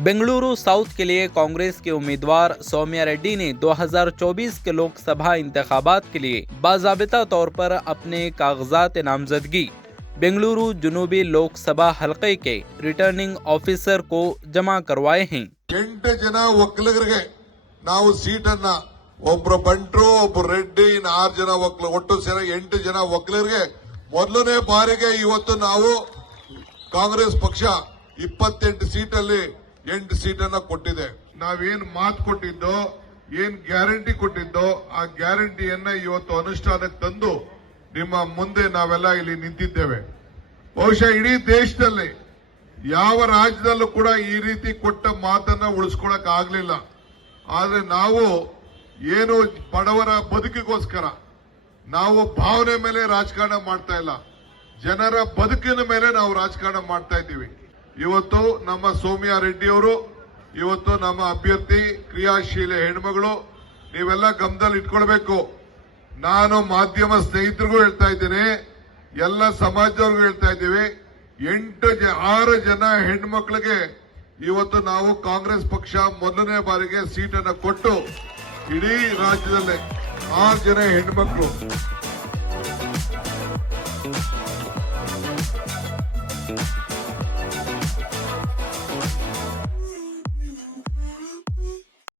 Bengaluru south के लिए कांग्रेस के उम्मीदवार सौम्या रेड्डी ने 2024 के लोकसभा इंतखाबात के लिए बाज़ाबिता तौर पर अपने कागजात नामजदगी बेंगलुरु जुनूबी लोकसभा हलके के रिटर्निंग ऑफिसर को जमा करवाए हैं। 8 ಜನ ಒಕ್ಕಲಿಗರಿಗೆ ನಾವು ಸೀಟನ್ನ ಒಬ್ಬರು ಬಂಟ್ರು ಒಬ್ಬರು ರೆಡ್ಡಿ 6 ಜನ ಒಕ್ಕಲು ಒಟ್ಟು ಸೇರಿ 8 ಜನ ಒಕ್ಕಲಿಗರಿಗೆ ಮೊದಲನೇ ಬಾರಿಗೆ ಇವತ್ತು ನಾವು ಕಾಂಗ್ರೆಸ್ ಪಕ್ಷ 28 ಸೀಟಲ್ಲಿ 8 ಸೀಟನ್ನ ಕೊಟ್ಟಿದೆ। ನಾವೇನ್ ಮಾತು ಕೊಟ್ಟಿದ್ದೋ ಏನ್ ಗ್ಯಾರಂಟಿ ಕೊಟ್ಟಿದ್ದೋ ಆ ಗ್ಯಾರಂಟಿಯನ್ನ ಇವತ್ತು ಅನುಷ್ಠಾನಕ್ಕೆ ತಂದು ನಿಮ್ಮ ಮುಂದೆ ನಾವೆಲ್ಲ ಇಲ್ಲಿ ನಿಂತಿದ್ದೇವೆ। ಬಹುಶಃ ಇಡೀ ದೇಶದಲ್ಲಿ ಯಾವ ರಾಜ್ಯದಲ್ಲೂ ಕೂಡ ಈ ರೀತಿ ಕೊಟ್ಟ ಮಾತನ್ನ ಉಳಿಸ್ಕೊಳಕ್ ಆಗ್ಲಿಲ್ಲ। ಆದ್ರೆ ನಾವು ಏನು ಬಡವರ ಬದುಕಿಗೋಸ್ಕರ ನಾವು ಭಾವನೆ ಮೇಲೆ ರಾಜಕಾರಣ ಮಾಡ್ತಾ ಇಲ್ಲ, ಜನರ ಬದುಕಿನ ಮೇಲೆ ನಾವು ರಾಜಕಾರಣ ಮಾಡ್ತಾ ಇದ್ದೀವಿ। ಇವತ್ತು ನಮ್ಮ ಸೌಮ್ಯಾ ರೆಡ್ಡಿ ಅವರು ಇವತ್ತು ನಮ್ಮ ಅಭ್ಯರ್ಥಿ ಕ್ರಿಯಾಶೀಲ ಹೆಣ್ಮಗಳು, ನೀವೆಲ್ಲ ಗಮನದಲ್ಲಿ ಇಟ್ಕೊಳ್ಬೇಕು। ನಾನು ಮಾಧ್ಯಮ ಸ್ನೇಹಿತರಿಗೂ ಹೇಳ್ತಾ ಇದ್ದೇನೆ, ಎಲ್ಲ ಸಮಾಜದವ್ರಿಗೂ ಹೇಳ್ತಾ ಇದ್ದೀವಿ, 6 ಜನ ಹೆಣ್ಮಕ್ಳಿಗೆ ಇವತ್ತು ನಾವು ಕಾಂಗ್ರೆಸ್ ಪಕ್ಷ ಮೊದಲನೇ ಬಾರಿಗೆ ಸೀಟನ್ನು ಕೊಟ್ಟು ಇಡೀ ರಾಜ್ಯದಲ್ಲೇ 6 ಜನ ಹೆಣ್ಮಕ್ಳು